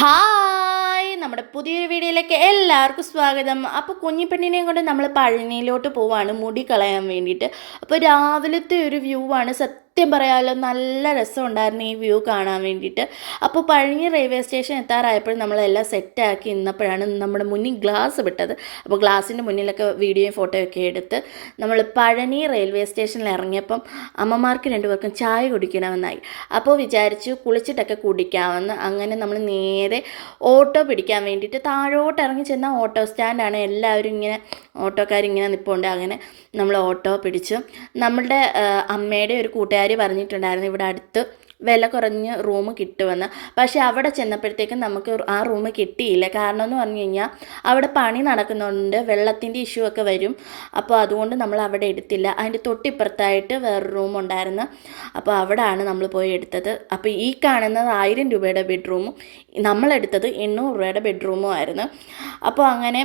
Hi, നമ്മുടെ പുതിയൊരു വീഡിയോയിലേക്ക് എല്ലാവർക്കും സ്വാഗതം. അപ്പോൾ കുഞ്ഞിപ്പെണ്ണിനെയും കൊണ്ട് നമ്മൾ പഴനിയിലോട്ട് പോവാണ് മുടി കളയാൻ വേണ്ടിയിട്ട്. അപ്പോൾ രാവിലത്തെ ഒരു വ്യൂ ആണ്. സത്യം പറയാമല്ലോ, നല്ല രസമുണ്ടായിരുന്നു ഈ വ്യൂ കാണാൻ വേണ്ടിയിട്ട്. അപ്പോൾ പഴനി റെയിൽവേ സ്റ്റേഷൻ എത്താറായപ്പോഴും നമ്മളെല്ലാം സെറ്റാക്കി ഇന്നപ്പോഴാണ് നമ്മുടെ മുന്നിൽ ഗ്ലാസ് വിട്ടത്. അപ്പോൾ ഗ്ലാസിൻ്റെ മുന്നിലൊക്കെ വീഡിയോയും ഫോട്ടോയൊക്കെ എടുത്ത് നമ്മൾ പഴനി റെയിൽവേ സ്റ്റേഷനിൽ ഇറങ്ങിയപ്പം അമ്മമാർക്ക് രണ്ടുപേർക്കും ചായ കുടിക്കണമെന്നായി. അപ്പോൾ വിചാരിച്ചു കുളിച്ചിട്ടൊക്കെ കുടിക്കാമെന്ന്. അങ്ങനെ നമ്മൾ നേരെ ഓട്ടോ പിടിക്കാൻ വേണ്ടിയിട്ട് താഴോട്ട് ഇറങ്ങി ചെന്ന ഓട്ടോ സ്റ്റാൻഡാണ്. എല്ലാവരും ഇങ്ങനെ ഓട്ടോക്കാരിങ്ങനെ നിൽപ്പുണ്ട്. അങ്ങനെ നമ്മൾ ഓട്ടോ പിടിച്ചു. നമ്മളുടെ അമ്മയുടെ ഒരു കൂട്ടുകാരി പറഞ്ഞിട്ടുണ്ടായിരുന്നു ഇവിടെ അടുത്ത് വില കുറഞ്ഞ് റൂം കിട്ടുമെന്ന്. പക്ഷേ അവിടെ ചെന്നപ്പോഴത്തേക്കും നമുക്ക് ആ റൂം കിട്ടിയില്ല. കാരണം എന്ന് പറഞ്ഞു കഴിഞ്ഞാൽ അവിടെ പണി നടക്കുന്നുണ്ട്, വെള്ളത്തിൻ്റെ ഇഷ്യൂ ഒക്കെ വരും. അപ്പോൾ അതുകൊണ്ട് നമ്മൾ അവിടെ എടുത്തില്ല. അതിൻ്റെ തൊട്ടിപ്പുറത്തായിട്ട് വേറൊരു റൂം ഉണ്ടായിരുന്നു. അപ്പോൾ അവിടെയാണ് നമ്മൾ പോയി എടുത്തത്. അപ്പോൾ ഈ കാണുന്നത് 1000 രൂപയുടെ ബെഡ്റൂമും നമ്മളെടുത്തത് 800 രൂപയുടെ ബെഡ്റൂമും ആയിരുന്നു. അപ്പോൾ അങ്ങനെ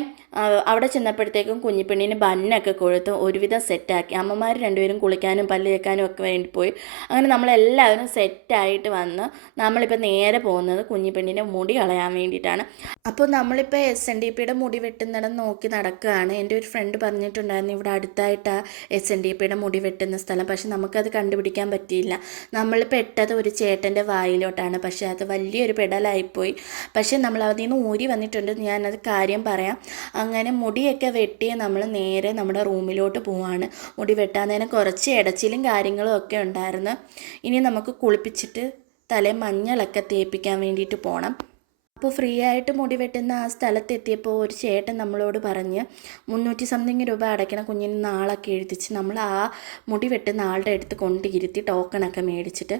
അവിടെ ചെന്നപ്പോഴത്തേക്കും കുഞ്ഞിപ്പെണ്ണിന് ബന്നൊക്കെ കൊടുത്ത് ഒരുവിധം സെറ്റാക്കി. അമ്മമാർ രണ്ടുപേരും കുളിക്കാനും പല്ല് തേക്കാനും ഒക്കെ വേണ്ടി പോയി. അങ്ങനെ നമ്മളെല്ലാവരും സെറ്റായിട്ട് വന്ന് നമ്മളിപ്പോൾ നേരെ പോകുന്നത് കുഞ്ഞിപ്പെണ്ണിൻ്റെ മുടി കളയാൻ വേണ്ടിയിട്ടാണ്. അപ്പോൾ നമ്മളിപ്പോൾ SNDPയുടെ മുടി വെട്ടുന്നിടം നോക്കി നടക്കുകയാണ്. എൻ്റെ ഒരു ഫ്രണ്ട് പറഞ്ഞിട്ടുണ്ടായിരുന്നു ഇവിടെ അടുത്തായിട്ടാണ് SNDPയുടെ മുടി വെട്ടുന്ന സ്ഥലം. പക്ഷെ നമുക്കത് കണ്ടുപിടിക്കാൻ പറ്റിയില്ല. നമ്മൾ പെട്ടത് ഒരു ചേട്ടൻ്റെ വായിലോട്ടാണ്. പക്ഷേ അത് വലിയൊരു പെടലായിപ്പോയി. പക്ഷേ നമ്മൾ അതിൽ നിന്ന് ഊരി വന്നിട്ടുണ്ട്. ഞാനത് കാര്യം പറയാം. അങ്ങനെ മുടിയൊക്കെ വെട്ടി നമ്മൾ നേരെ നമ്മുടെ റൂമിലോട്ട് പോവാണ്. മുടി വെട്ടാൻ നേരം കുറച്ച് ഇടച്ചിലും കാര്യങ്ങളും ഒക്കെ ഉണ്ടായിരുന്നു. ഇനി നമുക്ക് കുളിപ്പിച്ചിട്ട് തലയിൽ മഞ്ഞളൊക്കെ തേപ്പിക്കാൻ വേണ്ടിയിട്ട് പോകണം. അപ്പോൾ ഫ്രീ ആയിട്ട് മുടി വെട്ടുന്ന ആ സ്ഥലത്തെത്തിയപ്പോൾ ഒരു ചേട്ടൻ നമ്മളോട് പറഞ്ഞ് 300 സംതിങ് രൂപ അടയ്ക്കണം, കുഞ്ഞിന് നാളൊക്കെ എഴുതിച്ച് നമ്മൾ ആ മുടി വെട്ടുന്ന ആളുടെ അടുത്ത് കൊണ്ടിരുത്തി ടോക്കണൊക്കെ മേടിച്ചിട്ട്.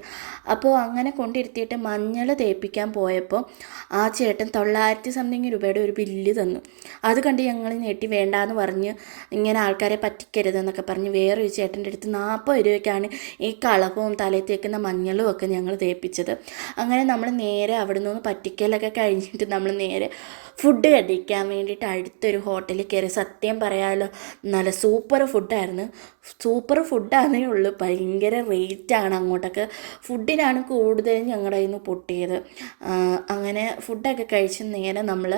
അപ്പോൾ അങ്ങനെ കൊണ്ടിരുത്തിയിട്ട് മഞ്ഞൾ തേപ്പിക്കാൻ പോയപ്പോൾ ആ ചേട്ടൻ 900 സംതിങ് രൂപയുടെ ഒരു ബില്ല് തന്നു. അത് കണ്ട് ഞങ്ങൾ ഞെട്ടി വേണ്ടാന്ന് പറഞ്ഞ് ഇങ്ങനെ ആൾക്കാരെ പറ്റിക്കരുതെന്നൊക്കെ പറഞ്ഞ് വേറൊരു ചേട്ടൻ്റെ അടുത്ത് 40 രൂപയ്ക്കാണ് ഈ കളപ്പവും തലയിൽ തേക്കുന്ന മഞ്ഞളും ഒക്കെ ഞങ്ങൾ തേപ്പിച്ചത്. അങ്ങനെ നമ്മൾ നേരെ അവിടെ നിന്ന് പറ്റിക്കലൊക്കെ കഴിഞ്ഞിട്ട് നമ്മൾ നേരെ ഫുഡ് കഴിക്കാൻ വേണ്ടിയിട്ട് അടുത്തൊരു ഹോട്ടലിൽ കയറി. സത്യം പറയാമല്ലോ, നല്ല സൂപ്പർ ഫുഡായിരുന്നു. സൂപ്പർ ഫുഡാണേ ഉള്ളൂ, ഭയങ്കര റേറ്റാണ് അങ്ങോട്ടൊക്കെ. ഫുഡിനാണ് കൂടുതലും ഞങ്ങളുടെ കയ്യിൽ നിന്ന് പൊട്ടിയത്. അങ്ങനെ ഫുഡൊക്കെ കഴിച്ച് നേരെ നമ്മൾ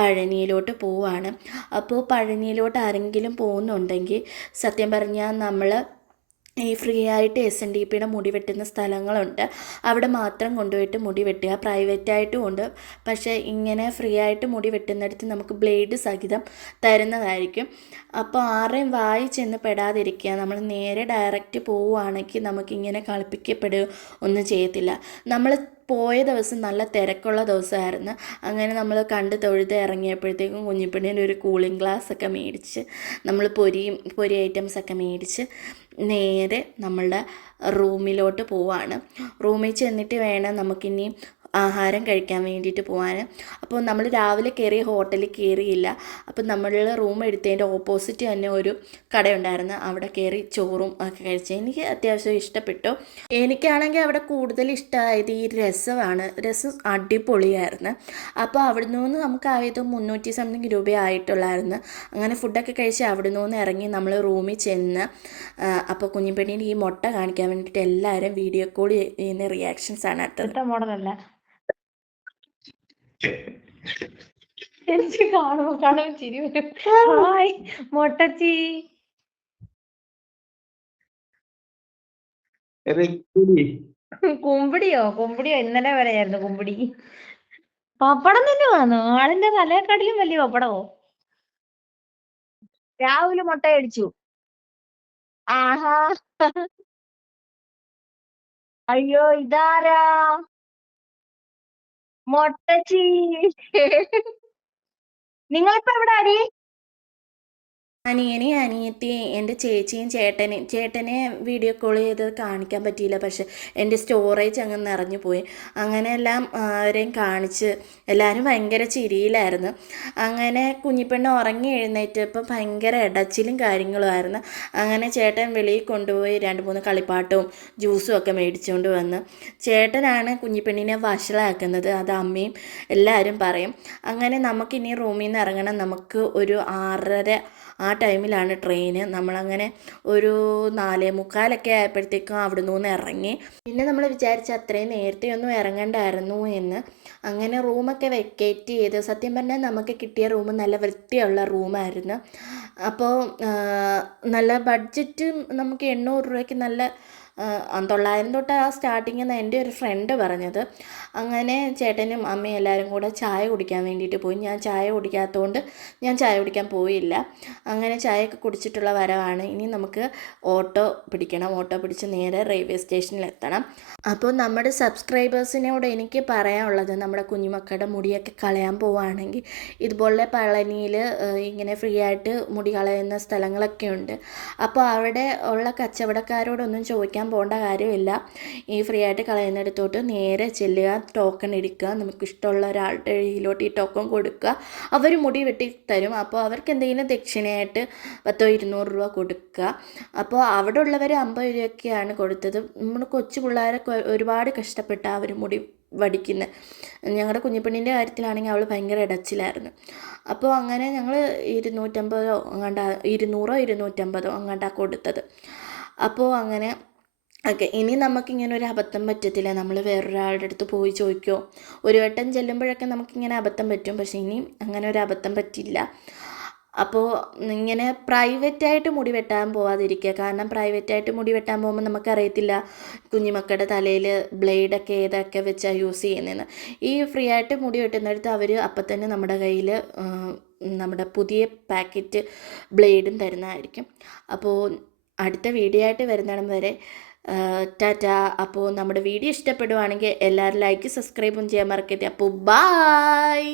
പഴനിയിലോട്ട് പോവുകയാണ്. അപ്പോൾ പഴനിയിലോട്ട് ആരെങ്കിലും പോകുന്നുണ്ടെങ്കിൽ സത്യം പറഞ്ഞാൽ നമ്മൾ ഈ ഫ്രീ ആയിട്ട് SNDPയുടെ മുടി വെട്ടുന്ന സ്ഥലങ്ങളുണ്ട്, അവിടെ മാത്രം കൊണ്ടുപോയിട്ട് മുടി വെട്ടുക. പ്രൈവറ്റായിട്ടും ഉണ്ട്. പക്ഷേ ഇങ്ങനെ ഫ്രീ ആയിട്ട് മുടി വെട്ടുന്നിടത്ത് നമുക്ക് ബ്ലേഡ് സഹിതം തരുന്നതായിരിക്കും. അപ്പോൾ ആരെയും വായി ചെന്ന് പെടാതിരിക്കുക. നമ്മൾ നേരെ ഡയറക്റ്റ് പോവുകയാണെങ്കിൽ നമുക്കിങ്ങനെ കളിപ്പിക്കപ്പെടുക ഒന്നും ചെയ്യത്തില്ല. നമ്മൾ പോയ ദിവസം നല്ല തിരക്കുള്ള ദിവസമായിരുന്നു. അങ്ങനെ നമ്മൾ കണ്ട് തൊഴുത് ഇറങ്ങിയപ്പോഴത്തേക്കും കുഞ്ഞിപ്പെണ്ണിൻ്റെ ഒരു കൂളിംഗ് ഗ്ലാസ് ഒക്കെ മേടിച്ച് നമ്മൾ പൊരി ഐറ്റംസൊക്കെ മേടിച്ച് നേരെ നമ്മളുടെ റൂമിലോട്ട് പോവാണ്. റൂമിൽ ചെന്നിട്ട് വേണം നമുക്കിനി ആഹാരം കഴിക്കാൻ വേണ്ടിയിട്ട് പോകാൻ. അപ്പോൾ നമ്മൾ രാവിലെ കയറിയ ഹോട്ടലിൽ കയറിയില്ല. അപ്പോൾ നമ്മൾ റൂം എടുത്തതിൻ്റെ ഓപ്പോസിറ്റ് തന്നെ ഒരു കടയുണ്ടായിരുന്നു. അവിടെ കയറി ചോറും ഒക്കെ കഴിച്ച് എനിക്ക് അത്യാവശ്യം ഇഷ്ടപ്പെട്ടു. എനിക്കാണെങ്കിൽ അവിടെ കൂടുതൽ ഇഷ്ടമായത് ഈ രസമാണ്. രസം അടിപൊളിയായിരുന്നു. അപ്പോൾ അവിടെ നിന്ന് നമുക്കായത് 300 സംതിങ് രൂപയായിട്ടുള്ളായിരുന്നു. അങ്ങനെ ഫുഡൊക്കെ കഴിച്ച് അവിടെ നിന്ന് ഇറങ്ങി നമ്മൾ റൂമിൽ ചെന്ന് അപ്പോൾ കുഞ്ഞിപ്പെണ്ണീൻ്റെ ഈ മുട്ട കാണിക്കാൻ വേണ്ടിയിട്ട് എല്ലാവരും വീഡിയോ കോൾ ചെയ്യുന്ന റിയാക്ഷൻസാണ് അടുത്തത്. മോഡലല്ല. എനിക്ക് കാണുമ്പോ ചിരി വരും. ഹായ് മൊട്ടച്ചി. കുമ്പിടിയോ ഇന്നലെ വരെയായിരുന്നു കുമ്പിടി. പപ്പടം തന്നെ വന്നു. ആളിന്റെ തലയെക്കാട്ടിലും വലിയ പപ്പടമോ. രാവിലെ മുട്ട അടിച്ചു. ആഹാ, അയ്യോ ഇതാരാ മൊട്ടച്ചി. നിങ്ങളിപ്പോ എവിടെ അരി? അനിയനെ അനിയത്തി എൻ്റെ ചേച്ചിയും ചേട്ടനെ വീഡിയോ കോൾ ചെയ്ത് കാണിക്കാൻ പറ്റിയില്ല. പക്ഷെ എൻ്റെ സ്റ്റോറേജ് അങ്ങ് നിറഞ്ഞു പോയി. അങ്ങനെ എല്ലാം അവരെയും കാണിച്ച് എല്ലാവരും ഭയങ്കര ചിരിയിലായിരുന്നു. അങ്ങനെ കുഞ്ഞിപ്പെണ്ണ് ഉറങ്ങി എഴുന്നേറ്റപ്പോൾ ഭയങ്കര ഇടച്ചിലും കാര്യങ്ങളുമായിരുന്നു. അങ്ങനെ ചേട്ടൻ വെളിയിൽ കൊണ്ടുപോയി 2-3 കളിപ്പാട്ടവും ജ്യൂസും ഒക്കെ മേടിച്ചുകൊണ്ട് വന്ന്. ചേട്ടനാണ് കുഞ്ഞിപ്പെണ്ണിനെ വഷളാക്കുന്നത്, അത് അമ്മയും എല്ലാവരും പറയും. അങ്ങനെ നമുക്കിനി റൂമിൽ നിന്ന് ഇറങ്ങണം. നമുക്ക് ഒരു 6:30 ടൈമിലാണ് ട്രെയിന്. നമ്മളങ്ങനെ ഒരു 4:45 ആയപ്പോഴത്തേക്കും അവിടെ നിന്ന് ഇറങ്ങി. പിന്നെ നമ്മൾ വിചാരിച്ച അത്രയും നേരത്തെ ഒന്നും ഇറങ്ങണ്ടായിരുന്നു എന്ന്. അങ്ങനെ റൂമൊക്കെ വെക്കേറ്റ് ചെയ്ത്, സത്യം പറഞ്ഞാൽ നമുക്ക് കിട്ടിയ റൂം നല്ല വൃത്തിയുള്ള റൂമായിരുന്നു. അപ്പോൾ നല്ല ബഡ്ജറ്റ് നമുക്ക് 800 രൂപയ്ക്ക് നല്ല 900 തൊട്ട് സ്റ്റാർട്ടിങ് എന്ന് എൻ്റെ ഒരു ഫ്രണ്ട് പറഞ്ഞത്. അങ്ങനെ ചേട്ടനും അമ്മയും എല്ലാവരും കൂടെ ചായ കുടിക്കാൻ വേണ്ടിയിട്ട് പോയി. ഞാൻ ചായ കുടിക്കാത്തതുകൊണ്ട് ഞാൻ ചായ കുടിക്കാൻ പോയില്ല. അങ്ങനെ ചായയൊക്കെ കുടിച്ചിട്ടുള്ള വരവാണ്. ഇനി നമുക്ക് ഓട്ടോ പിടിക്കണം. ഓട്ടോ പിടിച്ച് നേരെ റെയിൽവേ സ്റ്റേഷനിൽ എത്തണം. അപ്പോൾ നമ്മുടെ സബ്സ്ക്രൈബേഴ്സിനോട് എനിക്ക് പറയാനുള്ളത്, നമ്മുടെ കുഞ്ഞുമക്കളുടെ മുടിയൊക്കെ കളയാൻ പോവുകയാണെങ്കിൽ ഇതുപോലെ പളനിയിൽ ഇങ്ങനെ ഫ്രീ ആയിട്ട് മുടി കളയുന്ന സ്ഥലങ്ങളൊക്കെ ഉണ്ട്. അപ്പോൾ അവിടെ ഉള്ള കച്ചവടക്കാരോടൊന്നും ചോദിക്കാൻ പോകേണ്ട കാര്യമില്ല. ഈ ഫ്രീ ആയിട്ട് കളയുന്നിടത്തോട്ട് നേരെ ചെല്ലുക, ടോക്കൺ എടുക്കുക, നമുക്കിഷ്ടമുള്ള ഒരാളുടെ കയ്യിലോട്ട് ഈ ടോക്കൺ കൊടുക്കുക. അവർ മുടി വെട്ടി തരും. അപ്പോൾ അവർക്ക് എന്തെങ്കിലും ദക്ഷിണയായിട്ട് 10-200 രൂപ കൊടുക്കുക. അപ്പോൾ അവിടെ ഉള്ളവർ 50 രൂപയൊക്കെയാണ് കൊടുത്തത്. നമ്മുടെ കൊച്ചു പിള്ളേരൊക്കെ ഒരുപാട് കഷ്ടപ്പെട്ട അവർ മുടി വടിക്കുന്നത്. ഞങ്ങളുടെ കുഞ്ഞിപ്പെണ്ണിൻ്റെ കാര്യത്തിലാണെങ്കിൽ അവൾ ഭയങ്കര ഇടച്ചിലായിരുന്നു. അപ്പോൾ അങ്ങനെ ഞങ്ങൾ 250 അങ്ങാണ്ടാ 200-250 അങ്ങാണ്ടാണ് കൊടുത്തത്. അപ്പോൾ അങ്ങനെ ഓക്കെ, ഇനി നമുക്കിങ്ങനെ ഒരു അബദ്ധം പറ്റത്തില്ല. നമ്മൾ വേറൊരാളുടെ അടുത്ത് പോയി ചോദിക്കുമോ. ഒരു വട്ടം ചെല്ലുമ്പോഴൊക്കെ നമുക്കിങ്ങനെ അബദ്ധം പറ്റും. പക്ഷേ ഇനി അങ്ങനെ ഒരു അബദ്ധം പറ്റില്ല. അപ്പോൾ ഇങ്ങനെ പ്രൈവറ്റായിട്ട് മുടി വെട്ടാൻ പോവാതിരിക്കുക. കാരണം പ്രൈവറ്റായിട്ട് മുടി വെട്ടാൻ പോകുമ്പോൾ നമുക്കറിയത്തില്ല കുഞ്ഞുമക്കളുടെ തലയിൽ ബ്ലേഡൊക്കെ ഏതൊക്കെ വെച്ചാണ് യൂസ് ചെയ്യുന്നതെന്ന്. ഈ ഫ്രീ ആയിട്ട് മുടി വെട്ടുന്നിടത്ത് അവർ അപ്പം തന്നെ നമ്മുടെ കയ്യിൽ നമ്മുടെ പുതിയ പാക്കറ്റ് ബ്ലേഡും തരുന്നതായിരിക്കും. അപ്പോൾ അടുത്ത വീഡിയോ ആയിട്ട് വരുന്നിടം വരെ ടാറ്റാ. അപ്പോൾ നമ്മുടെ വീഡിയോ ഇഷ്ടപ്പെടുവാണെങ്കിൽ എല്ലാവരും ലൈക്ക് സബ്സ്ക്രൈബും ചെയ്യാൻ മറക്കരുത്. അപ്പോൾ ബായ്.